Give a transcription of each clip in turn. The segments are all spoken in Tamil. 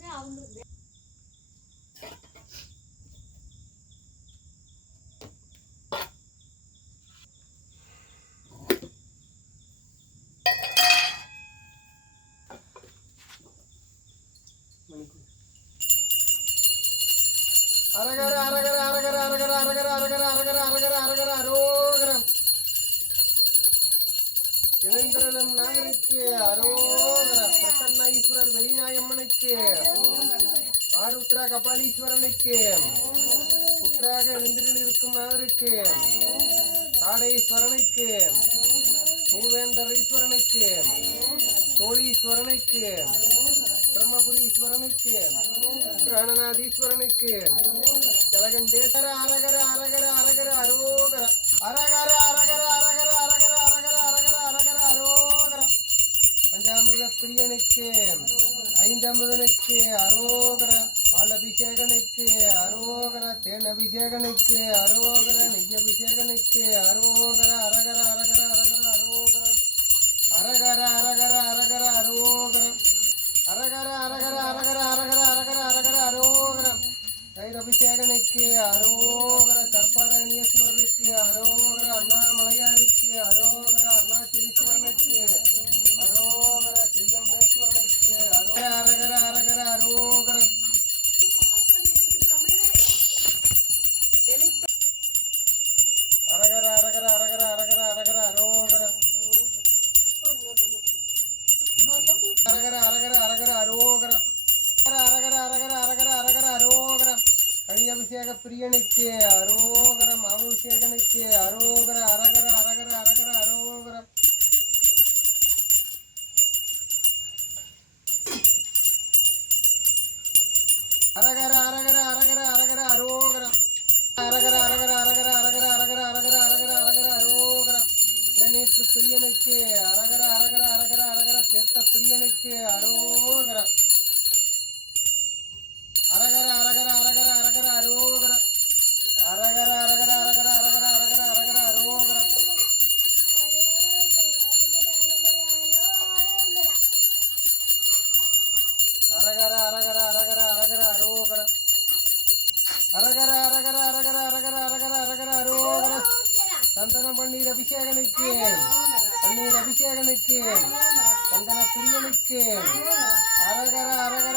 கொடுத்து அவங்களுக்கு அரகா பிரசன்ன ஈஸ்வரர் வெறிநாயம்மனுக்கு ஆருத்ரா கபாலீஸ்வரனுக்கு புற்றாக எழுந்திரில் இருக்கும் அவருக்கு தாடேஸ்வரனுக்கு மூவேந்தர் ஈஸ்வரனுக்கு சோழீஸ்வரனுக்கு பிரம்மபுரீஸ்வரனுக்கு பிராணநாதீஸ்வரனுக்கு ஜலகண்டேஸ்வர அரகர அரகர அரகர அரோகர அரகர அரகர அரகர பஞ்சாமிரத பிரியனுக்கு ஐந்தமுதனுக்கு அரோகர பால் அபிஷேகனுக்கு அரோகர தேன் அபிஷேகனுக்கு அரோகர நெய் அபிஷேகனுக்கு அரோகர அரகர அரகர அரகர அரோகர அரகர அரகர அரகர அரோகரம் அரகர அரகர அரகர அரகர அரகர அரகர அரோகரம் தயிர் அபிஷேகனுக்கு அரோகர கற்பரணீஸ்வரனுக்கு அரோகர அண்ணாமலையாருக்கு அரோகர அருணாச்சலீஸ்வரனுக்கு அரோகர திரியம்பேஸ்வரனுக்கு அரோகர அரகர அரகர அரோகரம் அரகர அரகர அரகர அரகர அரகர அரோகரம் அரகர அரகர அரகர அரோகரம் அரகர அரகர அரகர அரகர அரோகரம் கனி அபிஷேக பிரியனுக்கு நாயகனுக்கு சந்தன பிரியனுக்கு அரகர அரகர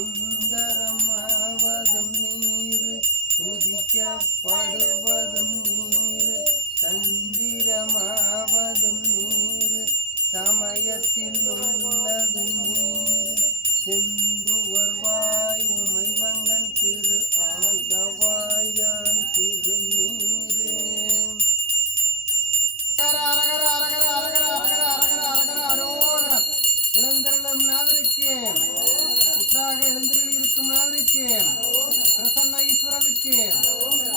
சுந்தரமாவதும் நீர் துதிக்கப்படுவதும் நீர் சந்திரமாவதும் நீர் சமயத்தில் உள்ளது நீரு. செந்துவர்வாய் உமைவங்கன் திரு ஆண்டவாயான் प्रसन्न ईश्वर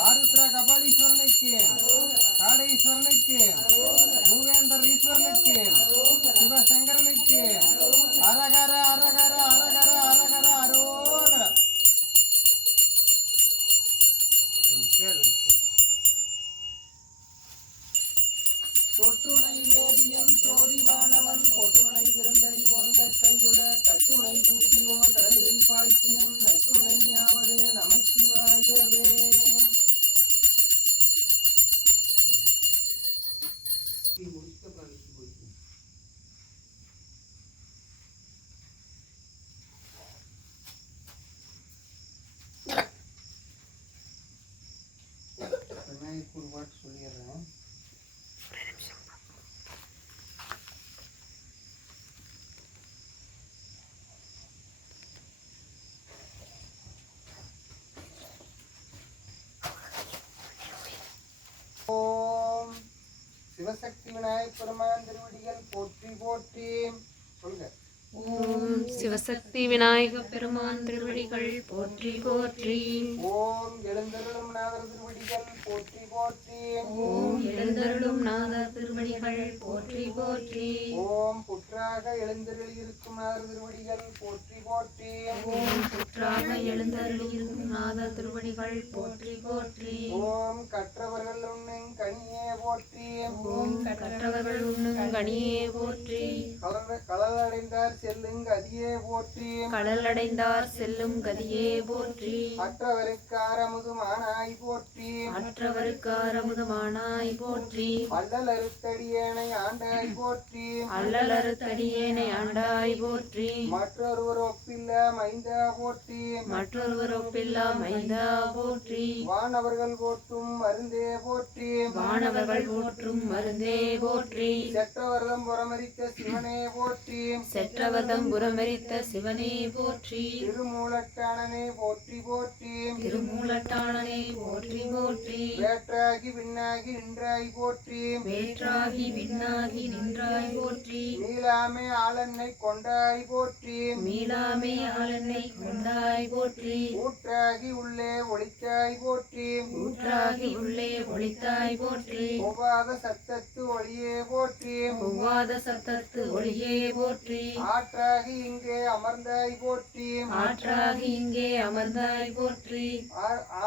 आरुद्र कपाल ईश्वर काड़े ईश्वर भूवेन्द्र ईश्वर शिव शंकर अरगर अरगर अरगर अरगर வேதியன் சோதிவானவன் கொற்றுணை விருந்தடி பொருந்த கையுள கட்டுணை பூட்டியோர் கடலில் பாய்ச்சினும் நச்சுணையாவது நமச்சிவாயவே விநாயகர் ஒரு வாட்டு சொல்லிடுறேன் ஓம் சிவசக்தி விநாயகப் பெருமான் திருவடிகள் போற்றி போற்றி. சொல்லுங்க. ஓம் சிவசக்தி விநாயக பெருமான் திருவடிகள் போற்றி போற்றி. ஓம் எழுந்தருளும் நாதர் திருவடிகள் போற்றி போற்றி. ஓம் எழுந்தருளும் நாத திருவடிகள் போற்றி போற்றி. ஓம் புற்றாக எழுந்தருளியிருக்கும் நாதர் திருவடிகள் போற்றி போற்றி. ஓம் புற்றாக எழுந்தருளியிருக்கும் நாத திருவடிகள் போற்றி போற்றி. ஓம் கற்றவர்கள் உண்ணும் கனியே போற்றி. ஓம் கற்றவர்கள் உண்ணும் கனியே போற்றி. கலர் கலலடைந்தார் செல்லுங்க அதியே போற்றி. கடல் அடைந்தார் செல்லும் கதியே போற்றி. மற்றவருக்கு ஆரமுதும் ஆனாய் போற்றி. மற்றவருக்கு அமுதமானாய் போற்றி. அல்லல் அறுத்தடியேனை ஆண்டாய் போற்றி. அல்லலறுத்தடியேனை ஆண்டாய் போற்றி. மற்றொருவர் ஒப்பில்ல மைந்தா போற்றி. மற்றொருவர் ஒப்பில்லா மைந்தா போற்றி. வானவர்கள் போற்றும் மருந்தே போற்றி. வானவர்கள் போற்றும் மருந்தே போற்றி. செற்றவர்தம் புறமரித்த சிவனே போற்றி. செற்றவதம் புறமெரித்த சிவனே போற்றி. திருமூலட்டானனே போற்றி போற்றி. திருமூலட்டாளனே போற்றி போற்றி. வேற்றாகி விண்ணாகி நின்றாய் போற்றி. வேற்றாகி விண்ணாகி நின்றாய் போற்றி. நீலாமே ஆளன்னை கொண்டாய் போற்றி. மீளாமே ஆளனை கொண்டாய் போற்றி. ஊற்றாகி உள்ளே ஒளித்தாய் போற்றி. ஊற்றாகி உள்ளே ஒளித்தாய் போற்றி. ஒவ்வாத சத்தத்து ஒளியே போற்றி. ஒவ்வாத சத்தத்து ஒளியே போற்றி. ஆற்றாகி இங்கே அமர்ந்தாய் போற்றி. ஆற்றாகி இங்கே அமர்ந்தாய் போற்றி.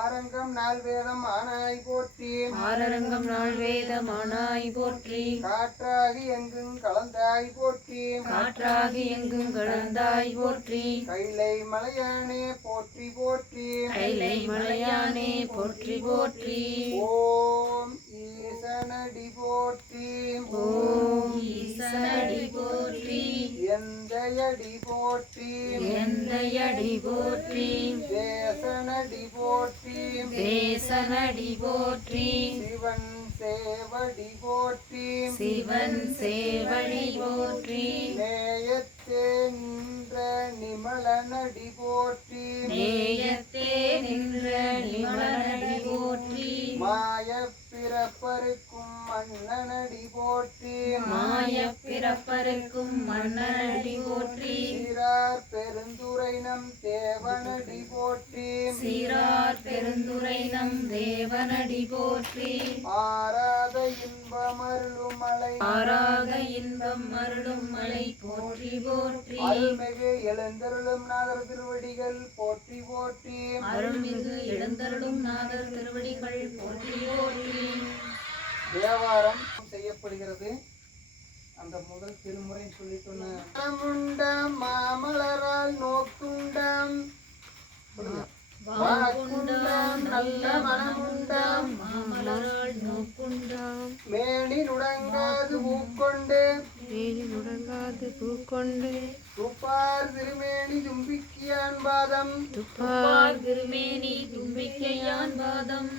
ஆரங்கம் நாள் வேதம் ஆனாய் போற்றி. ஆரரங்கம் நாள் வேதமானாய் போற்றி. காற்றாகி எங்கும் கலந்தாய் போற்றி. காற்றாகி எங்கும் கலந்தாய் போற்றி. கைலை மலையானே போற்றி போற்றி. கைலை மலையானே போற்றி போற்றி. ஓம் ஈசனடி போற்றி. ஓம் ஈசனடி போற்றி. எந்தையடி போற்றி. எந்தையடி போற்றி. தேசனடி போற்றி. தேசனடி போற்றி. சிவன் சேவடி போற்றி. சிவன் சேவடி போற்றி. நேயத்தே நின்ற நிமலனடி போற்றி. நேயத்தே நின்ற நிமலனடி போற்றி. மாய பிறப்பருக்கும் மன்னனடி போற்றி. மாய பிறப்பருக்கும் மன்னனடி போற்றி. சீரார் பெருந்துரை நம் தேவனடி போற்றி. சீரார் பெருந்துரை நம் தேவனடி போற்றி. ஆராத இன்பமருளும் மலை. ஆராத இன்பம் அருளும் மலை போற்றி போற்றி. அருள்மிகு எழுந்தருளும் நாதர் திருவடிகள் போற்றி போற்றி. அருள்மிகு எழுந்தருளும் நாதர் திருவடிகள் போற்றி போற்றி. தேவாரம் செய்யப்படுகிறது. அந்த முதல் திருமுறை சொல்லிட்டு மனமுண்டம் மாமலரால் நோக்குண்டம். நல்ல மனமுண்டம் மாமலரால் நோக்குண்டாம் மேனி நுடங்காது பூக்கொண்டு. வேலி முடங்காது பூக்கொண்டு. துப்பார் திருமேனி தும்பிக்கியான்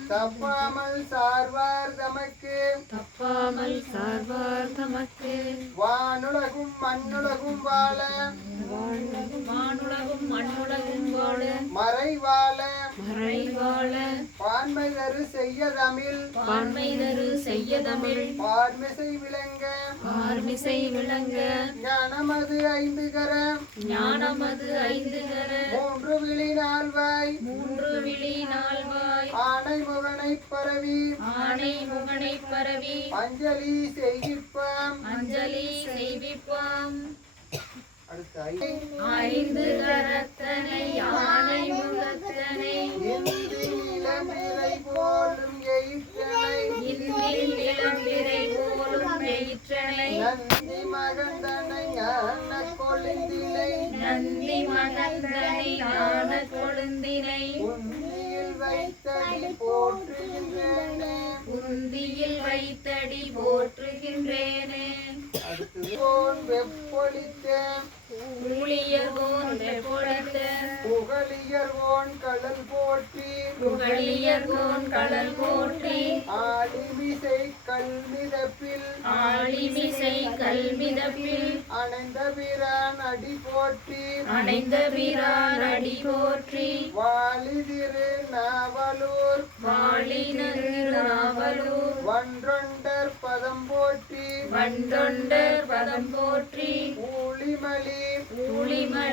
தப்பாமல் சார்வார் தமக்கு. தப்பாமல் சார்வார் தமக்கு. வானுலகும் மண்ணுலகும் வாழ. வானுலகும் மண்ணுலகும் வாழ. மறை வாழ. மறை வாழ. பான்மை தரு செய்ய தமிழ் பான்மை தரு செய்ய தமிழ் பார்மிசை விளங்க. பார்மிசை விளங்க. ஞானமது ஐந்து கரம் ஞானமது ஐந்து மூன்று விழி நால்வாய். மூன்று விழி நால்வாய். ஆனை முகனை பரவி. ஆணை முகனை பரவி. அஞ்சலி செய்கிப்பாம் அஞ்சலி செய்விப்பாம். அடுத்த ஐந்து. கரத்தனை யானை மகந்தனை ஞான கொழுந்தினை வைத்தடி போற்றுகின்றனே. உந்தியில் வைத்தடி போற்றுகின்றேனே. வெப்பொழித்தேன் புகழியர்வோன் கடல் போற்றி. புகழியர்கோன் கடல் போற்றி. ஆடிமிசை கல்மிதப்பில் ஆழிமிசை கல்மிதப்பில் அணைந்த பிரான் அடி போற்றி. அணைந்த பிரான் அடி போற்றி. வாலிதிரு நாவலூர். வாழினரு நாவலூர். வன்றொண்டர் பதம் போற்றி. வண்டொண்டர் பதம் போற்றி.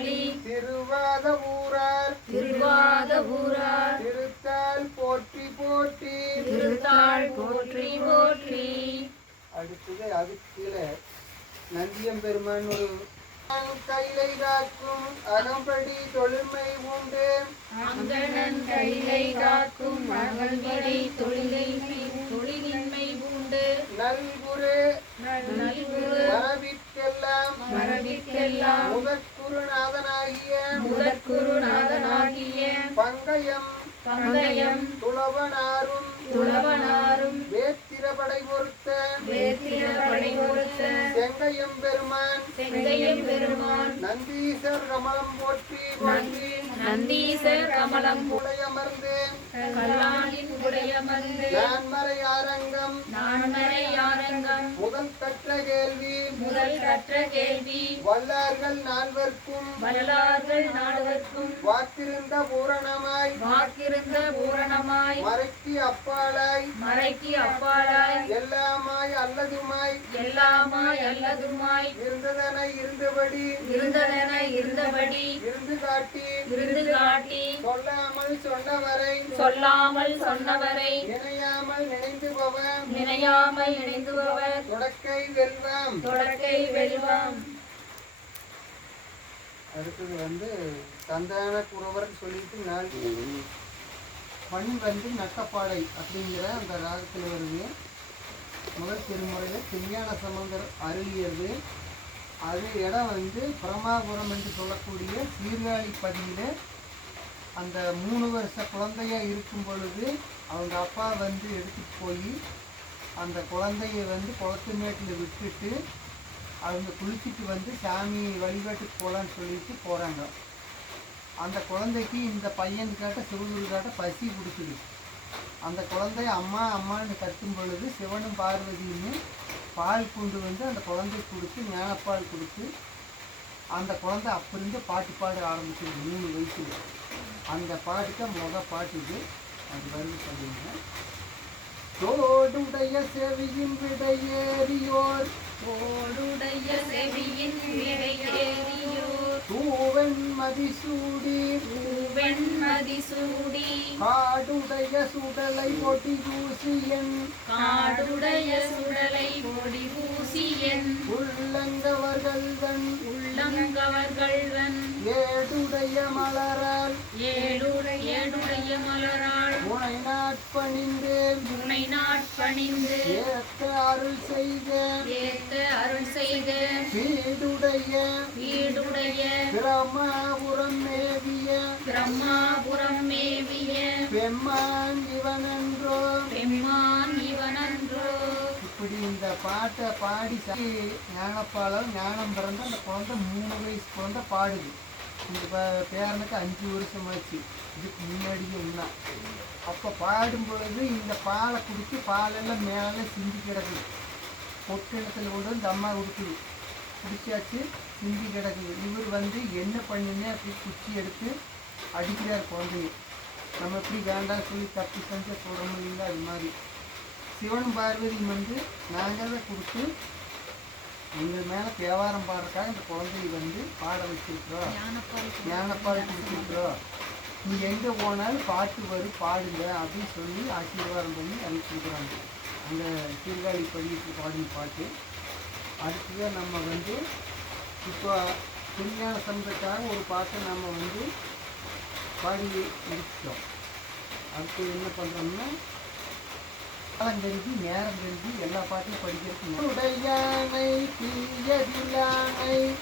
ஊழிமலி திருவாத ஊரார். திருவாத ஊரார். திருத்தால் போற்றி போற்றி. திருத்தாள் போற்றி போற்றி. அடுத்தது அதுக்கு கீழே நந்தியம்பெருமான் ஒரு கைலை காக்கும் அகம்படி தொழுமை உண்டு. அங்கணன் கைலை காக்கும் மகள்படி தொழிலை தொழிலின்மை பூண்டு நல்குரு நல்குரு மரபிற்கெல்லாம். மரபிற்கெல்லாம். முதற்குருநாதனாகிய முதற்குருநாதனாகிய பங்கயம் பந்தயம் துளவனாரும் துளவனாரும் வேத்திரபடை பொறுத்த வேத்திர படைபொருத்த செங்கையம் பெருமான் செங்கையம் பெருமான் நந்தீசர் கமலம் போற்றி போற்றி நந்தீசர் கமலம் உடையமர்ந்து நான்மறை ஆரங்கம் நான்மறை ஆரங்கம் முதல் கற்ற கேள்வி முதல் கற்ற கேள்வி வல்லார்கள் நால்வர்க்கும் வல்லார்கள் நாடுவர்க்கும் வாக்கிருந்த பூரணமாய் வாக்கிருந்த பூரணமாய் மறைக்கு அப்பாலாய் மறைக்கு அப்பாலாய் எல்லாமாய் அல்லதுமாய் எல்லாமாய் அல்லதுமாய் இருந்ததனை இருந்தபடி இருந்ததென இருந்தபடி இருந்து காட்டி இருந்து காட்டி சொல்லாமல் சொன்னவரை சொல்லாமல் சொன்னவரை நினையாமல் நினைந்துபவன் நினையாமல் இணைந்துபவர். தொடக்கை வெல்வம். தொடக்கை வெல்வம். அடுத்தது வந்து சந்தான குறவர் சொல்லிட்டு நாள் பண் வந்து நட்டப்பாடை அப்படிங்கிற அந்த ராகத்தில் வருது. முதல் திருமுறையில் திருஞான சம்பந்தர் அருளியது. அது இடம் வந்து பிரமாபுரம் என்று சொல்லக்கூடிய சீர்காழிப்பதியில் அந்த மூணு வருஷ குழந்தையா இருக்கும் பொழுது அவங்க அப்பா வந்து எடுத்துட்டு போய் அந்த குழந்தைய வந்து குளத்து மேட்டில் விட்டுட்டு அவங்க குளிச்சுட்டு வந்து சாமி வழிபாட்டுக்கு போகலான்னு சொல்லிட்டு போகிறாங்க அந்த குழந்தைக்கு இந்த பையனுக்காட்ட காட்ட பசி பிடிக்குது அந்த குழந்தை அம்மா அம்மான்னு கத்தும் பொழுது சிவனும் பார்வதியுமே பால் கொண்டு வந்து அந்த குழந்தைக்கு கொடுத்து ஞானப்பால் கொடுத்து அந்த குழந்தை அப்பிருந்து பாட்டு பாட ஆரம்பிச்சது மூணு வயசுல. அந்த பாட்டுக்கு முத பாட்டு இது. அது வந்து சொல்லுங்க தோடுடைய செவியின் விடையேறியோர் தோடுடைய செவியின் விடையேறியோர் தூவன் மதிசூடி வெண்மதி சூடி காடுடைய சுடலை ஒட்டி தூசியன் காடுடைய சுடலை பொடி பூசியன். உள்ளங்கவர்கள் தன் உள்ளங்கவர்கள்வன். ஏடுடைய மலரால். ஏடுடைய ஏடுடைய மலராள் உனை நாட்பணிந்து உன்னை நாட்பணிந்து ஏத்த அருள் செய்த ஏத்த அருள் செய்த வீடுடைய. வீடுடைய பிரமாபுரம் மேவிய பிரம்மாபுரம் மேவிய பெம்மான் இவனன்றோ? பெம்மான் இவனன்றோ? இப்படி இந்த பாட்டை பாடி ஞானப்பாலம் ஞானம் பிறந்த அந்த குழந்தை மூணு வயசு குழந்தை பாடுது. இந்த பேரனுக்கு அஞ்சு வருஷம் ஆச்சு. இதுக்கு முன்னாடியே உண்ணா. அப்போ பாடும் பொழுது இந்த பாலை குடிச்சு பாலெல்லாம் மேலே சிந்தி கிடக்குது. பொட்டினத்தில் கொண்டு வந்து அம்மா கொடுக்குது குடிச்சாச்சு சிந்தி கிடக்குது. இவர் வந்து என்ன பண்ணுன்னு அப்படி குச்சி எடுத்து அடிக்கிறார் குழந்தைய. நம்ம எப்படி வேண்டாம் சொல்லி தப்பி செஞ்ச சொல்கிற முடியல அது மாதிரி. சிவனும் பார்வதியும் வந்து நாங்கள் தான் கொடுத்து எங்கள் மேலே தேவாரம் பாடுறதுக்காக இந்த குழந்தைய வந்து பாட வச்சிருக்கிறோம். ஞானப்பால் கொடுத்துருக்குறோம். நீ எங்கே போனாலும் பாட்டு வரும் பாடுங்க அப்படின்னு சொல்லி ஆசீர்வாதம் பண்ணி அனுப்பிச்சிருக்கிறாங்க. அந்த சீர்காழி பதியத்துக்கு பாடின பாட்டு. அடுத்ததாக நம்ம வந்து இப்போ திருஞான சம்பந்தக்காக ஒரு பாட்டை நம்ம வந்து பாடி முடிச்சிட்டோம். அடுத்து என்ன பண்ணுறோம்னா காலம் கருதி நேரம் கருதி எல்லா பாட்டையும் படிக்கிறதுக்கு உடையானை தீயதிலானை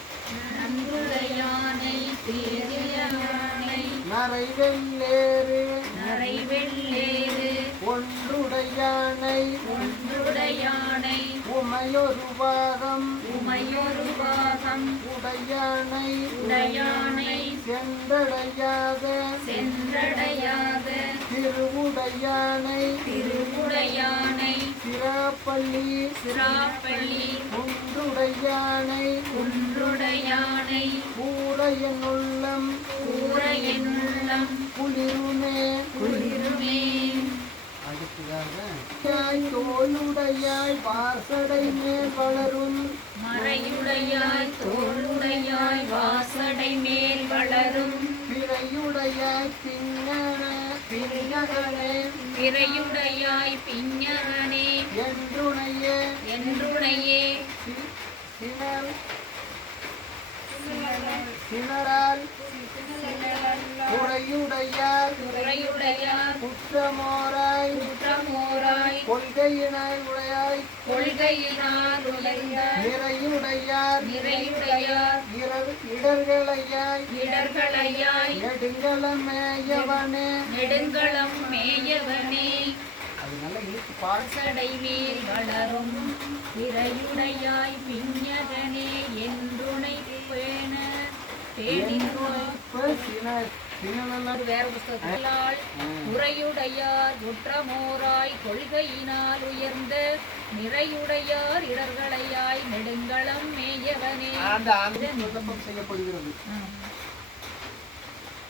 நன்றுடையானை தீர்யானை நரைவெள்ளேறு. நரைவெள்ளேறு. ஒன்றுடையானை. ஒன்றுடையானை. உமையொரு பாகம் உமையொரு பாகம் உடையானை உடையானை. சென்றடையாத. சென்றடையாத. திருவுடையானை. திருவுடையானை. சிராப்பள்ளி. சிராப்பள்ளி. ஒன்றுடையானை ஒன்றுடையானை பூரையன் உள்ளம் கூரையின் உள்ளம் குளிருமே. குளிருமே. அடுத்ததாக தோளுடையாய் வாசடை மேல் வளரும். மறையுடையாய் தோளுடையாய் பிறையுடையாய் வாசடை மேல் வளரும். பிறையுடைய பின்னண பின்னகனே. பிறையுடையாய் பிஞகனே என்றுணைய. என்றுணையே. சினரால் குறையுடையார் பிறையுடையார் குற்றமோராய் குற்றமோராய் கொள்கையினாய் உடையாய் கொள்கையினால் உயர்ந்த நிறையுடையார் நிறையுடையார் இரவு இடர்களையாய் இடர்களையாய் நெடுங்களம் மேயவனே அது நல்ல இழுத்து பாடு. சடை மேல் வளரும். பிறையுடையாய் பிஞகனே என்றுணை பேண வேற புஸ்தகங்களால் உரையுடையார் குற்றமோராய் கொள்கையினால் உயர்ந்த நிறையுடையார் இடர்களையாய் நெடுங்களம் மேயவனே. அந்த செய்யப்படுகிறது.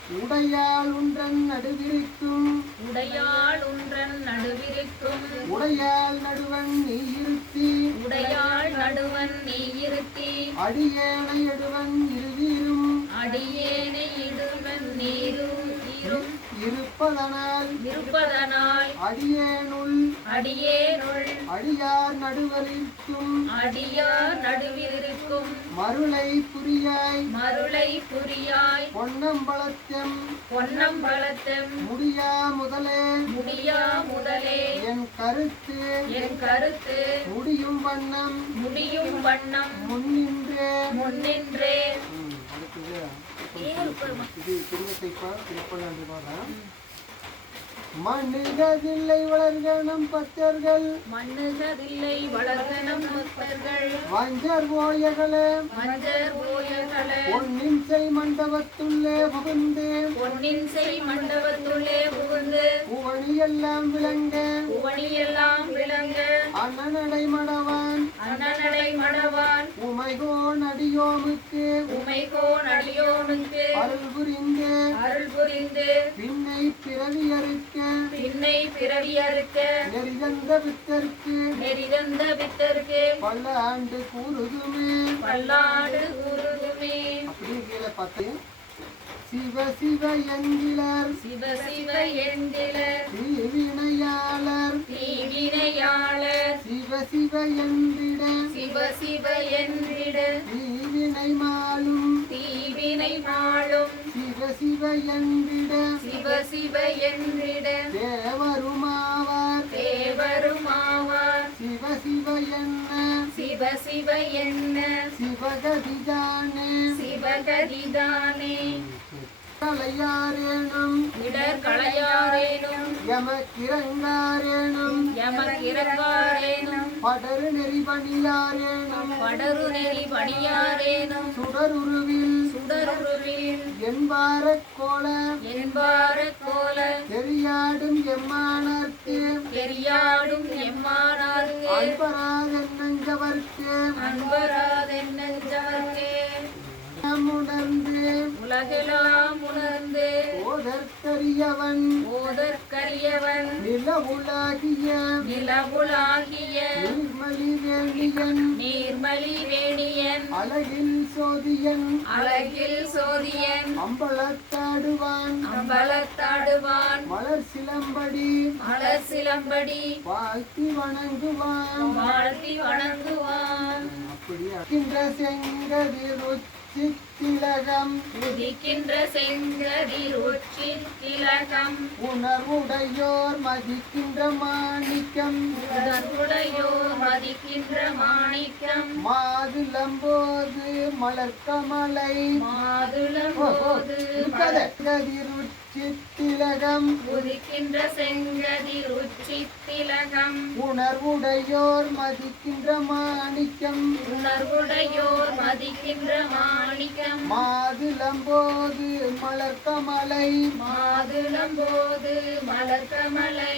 ம். உடையால் உன்றன் நடுவிருக்கும். உடையாள் உன்றன் நடுவிருக்கும். உடையால் நடுவன் நீ இருத்தி. உடையாள் நடுவன் நீ இருத்தி. அடியேனை எடுவன் இருவீரும். அடியேனை இடுவன் நீரு ஈரும் இருப்பதனால். இருப்பதனால். அடியேனுள். அடியேனுள். அடியார் நடுவரிற்கும் அடியார் நடுவிலிருக்கும் மருளை புரியாய் மருளை புரியாய் பொன்னம்பலத்தம் பொன்னம்பலத்தம் முடியா முதலே முடியா முதலே என் கருத்து என் கருத்து முடியும் வண்ணம் முடியும் வண்ணம் முன்னின்றே முன்னின்றே. இது திருவத்தை திருப்பல் என்று பாடம் மண்ணுகதில்லை வளர்கணம் பத்தர்கள் மண்ணுகதில்லை வளர்கனம் பக்தர்கள். வஞ்சர் போயகளே மஞ்சர் ஓயகள. பொன்னின் செய் மண்டபத்துள்ளே புகுந்து. பொன்னின் செய் மண்டபத்துள்ளே புகுந்து. புவனியெல்லாம் விளங்க. புவனியெல்லாம் விளங்க. அண்ணனடை மடவான். அண்ணனடை மடவான். உமைகோன் அடியோமுக்கு உமைகோன் அடியோனுக்கு. அருள் புரிந்து. அருள் புரிந்து. பின்னை பிறவியறுக்க பின்னை பிறவி அறுக்க நெறிதந்த வித்தற்கு நெறிதந்த வித்தருக்கு பல ஆண்டு கூறுதுமே. பல்லாடு கூறுதுமே. அப்படியே கீழே பார்த்து சிவ சிவ என்கிலர். சிவ சிவ எந்திலர் தீவினையாளர். தீவினையாளர். சிவ சிவ என்றிட. சிவ சிவ என்றிட. தீவினை மாலும். தீவினை மாளும் சிவ என்றிட சிவ சிவ என்றிட தேவருமாவார். தேவருமாவார். சிவ சிவ என்ன சிவ சிவ என்ன சிவகதிஜானே சிவகதிதானே. கலையாரேனும் இடர் களையாரேனும் எமக்கிரங்காரேனும் எமக்கிறங்காரேனும் படரு நெறிபணியாரேனும் படரு நெறி பணியாரேனும் சுடருருவில் சுடருருவில் என்பாரக் கோல என்பார கோல தெரியாடும் எம்மானர்க்கு பெரியாடும் எம்மானார்க்கு அன்பராதென்னஞ்சவர்க்கு அன்பராதென்னஞ்சவர்க்கே உணர்ந்து உலகெல்லாம் உணர்ந்து ஓதற்கரியவன் ஓதற்கரியவன் நிலவுலாகிய நிலவுலாகிய நிர்மலி வேண்டியன் நீர்மலி வேணியன் அழகில் சோதியன் அழகில் சோதியன் அம்பலத்தாடுவான் அம்பலத்தாடுவான் மலர் சிலம்படி மலர் சிலம்படி வாழ்த்தி வணங்குவான் வாழ்த்தி வணங்குவான் அக்கின்ற செங்கதிர் உச்சி திலகம் உதிக்கின்ற செங்கதிர் உச்சி திலகம் உணர்வுடையோர் மதிக்கின்ற மாணிக்கம் உடற்குடையோர் மதிக்கின்ற மாணிக்கம் மாதுளம்போது மலர்கமலை மாதுளம் போது கதிருச்சி திலகம் உதிக்கின்ற செங்கதிர் உச்சி திலகம் உணர்வுடையோர் மதிக்கின்ற மாணிக்கம். உணர்வுடையோர் மதிக்கின்ற மாணிக்கம். மாதுளம்போது மலர்கமலை மாதுளம் போது மலர்கமலை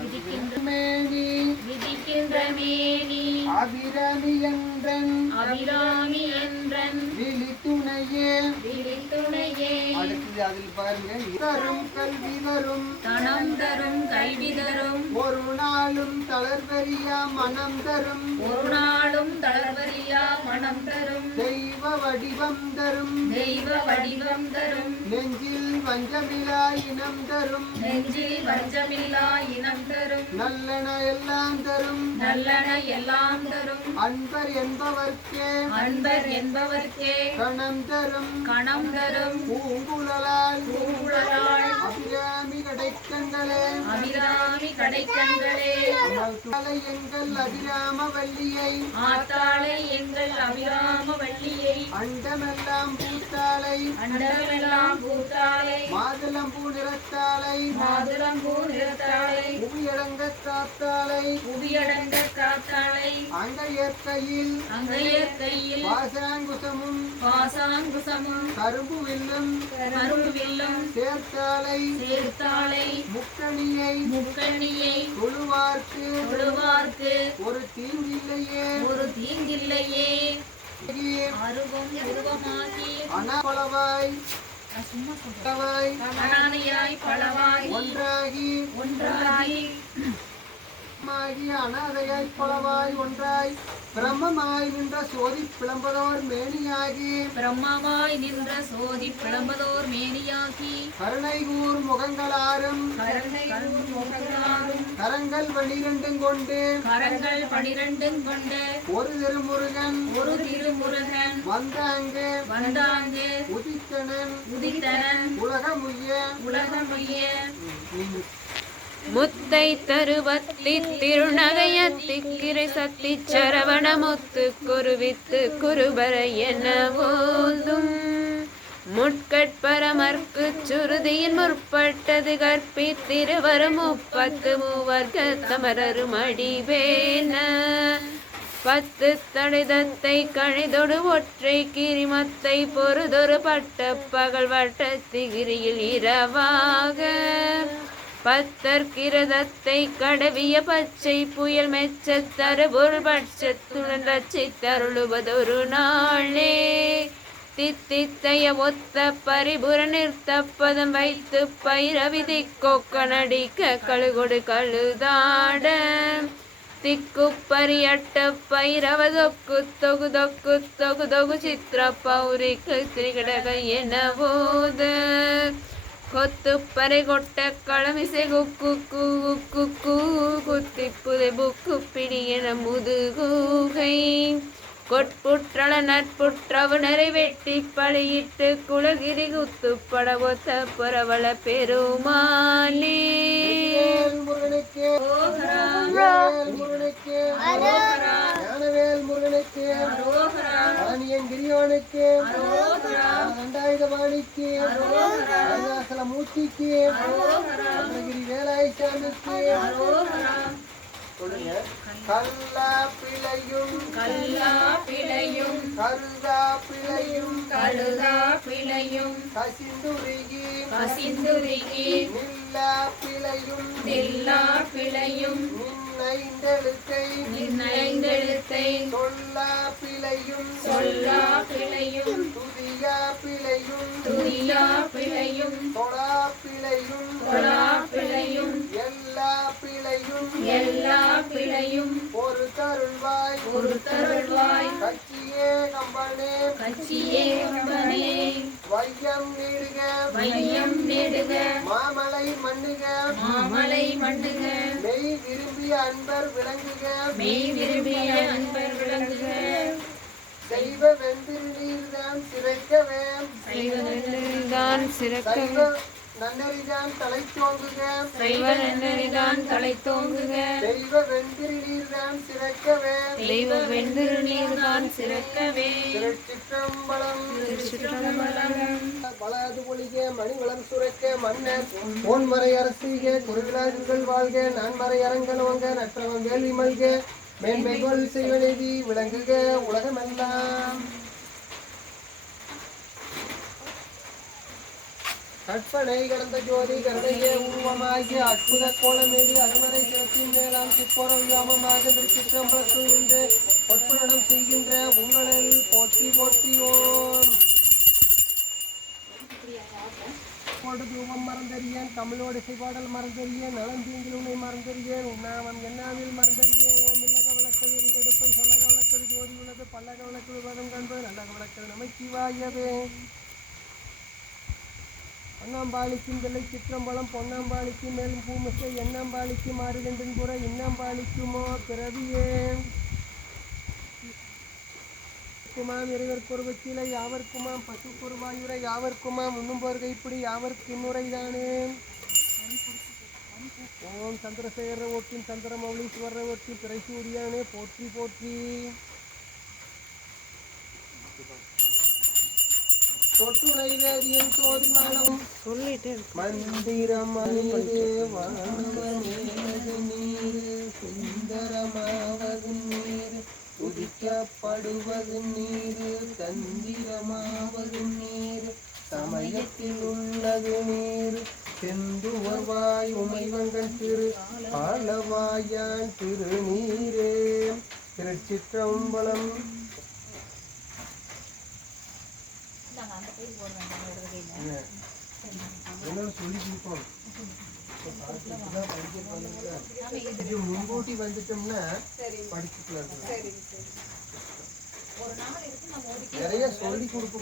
விதிக்கின்ற மேனி. விதிக்கின்ற மேனி. அபிராமி என்றன் அபிராமி என்றன் விழி துணையே விழித்துணையே. அடுத்தது அதில் பாருங்க தரும் கல்வி தரும். தனம் தரும் கல்வி தரும். ஒரு நாளும் தளர்வெறியா மனம் தரும். ஒரு நாளும் தளர்வரியா மனம் தரும். தெய்வ வடிவம் தரும். தெய்வ வடிவம் தரும். நெஞ்சில் வஞ்சமிலா இனம் தரும். நெஞ்சில் வஞ்சமில்லா இனம் தரும். நல்லன எல்லாம் தரும். நல்லன எல்லாம் தரும் அன்பர் என்பவர்க்கே. அன்பர் என்பவர்க்கே. கணம் தரும் கணம் தரும் பூங்குழலால். பூங்குழலாள் அபிராமி கடைக்கண்களே. அபிராமி கடைக்கண்களே. எங்கள் அபிராம வள்ளியை. ஆத்தாளை எங்கள் அபிராம வள்ளியை. அண்டமெல்லாம் பூத்தாளை. அண்டமெல்லாம் பூத்தாளை. மாதுளம்பூ நிறத்தாளை. மாதுளம்பூ நிறத்தாளை. புவியடங்க காத்தாளை புவியடங்க காத்தாளை அங்கையற்கையில். அங்கையர் கையில் வாசாங்குசமும் பாசாங்குசமும். கரும்பு வில்லும். கரும்பு வில்லும். சேர்த்தாளை. சேர்த்தாளை. முக்கணியை முக்கண்ணியை தொழுவார்க்கு. தொழுவார்க்கு. ஒரு தீங்கில்லையே. ஒரு தீங்கில்லையே. அருவம் உருவமாகி. அனபலவாய் சும்மா அனாதையாய் பலவாய். ஒன்றாகி. ஒன்றாகி. ஆகி அனாதையாய் பலவாய் ஒன்றாய் பிரம்மமாய் நின்ற சோதி பிளம்பதோர் மேனியாகி. பிரம்மமாய் நின்ற சோதி பிளம்பதோர் மேனியாகி. கருணைகூர் முகங்களாரும் முகங்களாரும் கரங்கள் பனிரெண்டும் கொண்டு கரங்கள் பனிரெண்டும் கொண்ட ஒரு திருமுருகன் ஒரு திருமுருகன் வந்தாங்க வந்தாங்கு உதித்தனன் உதித்தனன் உலகமுய்ய. உலகமைய முத்தை தருவத்தி திருநகையத்திக்கிரை சத்தி சரவண முத்து குருவித்து குருபர என ஓதும் முட்கட்பரமர்க்கு சுருதியின் முற்பட்டது கற்பித்திருவரும் முப்பத்து மூவர்க தமரரும் அடிவேன. பத்து தடிதத்தை கணிதொடு ஒற்றை கிரிமத்தை பொறுதொரு பட்ட பகல் வட்ட திகிரியில் இரவாக. பத்தர் கிரதத்தை கடவிய பச்சை புயல் மெச்சத் தருபொருள் பட்சத்துடன் ரச்சித்தருளுவதொரு நாளே. தித்தித்தைய ஒத்த பரிபுர நிறுத்தப்பதம் வைத்து பைரவிதி கொக்கனடிக்க கழுகொடு கழுதாட. திக்குப்பரியட்ட பைரவ தொக்கு தொகு தொக்கு தொகு தொகு சித்திர பௌரிக்கு திரிகடக என கொட்ட களமிசை குக்கு குக்கு கூ குத்தி புதை புக்கு பிடியன முதுகூகை. கொட்புற்றள நட்புற்றவுணரை வெட்டி பழியிட்டு குலகிரி குத்து படவொத்த புறவள பெருமானே முருகனுக்கு வேல் முருகனுக்கு. முருகனுக்கு ஆனியங்கிரியோனுக்கு ரெண்டாயுதபாணிக்கு அருணாசல மூர்த்திக்கு அருணகிரி வேலாயுசாமிக்கு கல்லா பிழையும் கல்லா பிழையும் கருதா பிழையும் கழுதா பிழையும் கசிந்துருகி கசிந்துருகி நில்லா பிழையும் நில்லா பிழையும் நின்னைந்தெழுத்தை நின்னைந்தெழுத்தை சொல்லா பிழையும். சொல்லா பிழையும். துதியா பிழையும். துரியா பிழையும். தொழா பிழையும். கொலா பிழையும். பிழையும் எல்லா பிழையும் ஒரு தருள்வாய். ஒரு தருள்வாய். கட்சியே கம்பனே கட்சியே கம்பனே வையம் நீடுக. வையம் நேடுக. மாமலை மண்ணுக. மாமலை மண்டுக மெய் விரும்பிய அன்பர் விளங்குக. மெய் விரும்பிய அன்பர் விளங்குக. செய்வ வெண்பிரிநீர்தான் சிறைக்கவே. தான் சிறக்க சைவ நன்னறிதான் தலை தோங்குக சைவ நன்னறிதான் தலை தோங்குக தெய்வ வெண்பிரிநீர்தான் சிறைக்கவே. தெய்வ வெண்திருநீர்தான் சிறக்கவே. திருச்சிற்றம்பலம். திருச்சிற்றம்பலம். வளாது பொழிக மணிவளம் சுரக்க மன்னர். பொன்மறை அரசிக குருவிழாக்கள் வாழ்க. நான்மறை அரங்கன் வாங்க நற்றவன் வேள்வி மல்க. மேன்மைகோள் செய்வநீதி விளங்குக உலகமெல்லாம். கற்பனை கடந்த ஜோதி கருணையே உருவமாகி அற்புத கோலமேடி அருமறை சிறத்தின் மேலாம் சிப்போர வியாமமாக திருச்சிற்றம்பலத்துள் நின்று பொற்புடனம் செய்கின்ற உங்களில் போற்றி போற்றி ஓம் தூபம் மறந்தறியேன் தமிழோடு இசைப்பாடல் மறந்தறியேன் நலம் உன்னை மறந்தறியேன் உண்ணாமம் எண்ணாவில் மறந்தறியேன். ஓம் இல்லக விளக்கது கெடுப்பது சொல்லக விளக்கது ஜோதி உள்ளது பல்லக விளக்கு வரும் காண்பது நல்ல விளக்கு நமச்சிவாயவே பொன்னாம்பாளிக்கும் பிள்ளை சிற்றம்பலம் பொன்னாம்பாளிக்கு மேலும் பூமிசை எண்ணாம்பாளிக்கு மாறுகின்றன் புற இன்னம்பாளிக்குமோ பிறவியே. குமாம் இறைவர் குருவச்சிலை யாவர்க்குமாம் பசு குருவாயுரை யாவர்க்குமாம் உண்ணும் போர் கைப்பிடி யாவர்க்கு இன்னுரைதானே ஓம் சந்திரசேகர ஓட்டின் சந்திரமௌலீஸ்வரரை ஓட்டி பிறைசூடியானே போற்றி போற்றி. தொட்டு நைவேதியம் சோதிவானம் சொல்லிட்டு மந்திரம் அணிந்து வானவனேது நீர் சுந்தரமாவது நீர் உதிக்கப்படுவது நீர் தந்திரமாவது நீர் சமயத்தில் உள்ளது நீர் செந்துவர்வாய் உமைவங்கள் திரு ஆளவாயான் திருநீரே. திருச்சிற்றம்பலம் என்ன சொல்லி கொடுப்போம் இது முன்கூட்டி வந்துட்டோம்னா படிச்சுக்கலாம் நிறைய சொல்லி கொடுக்க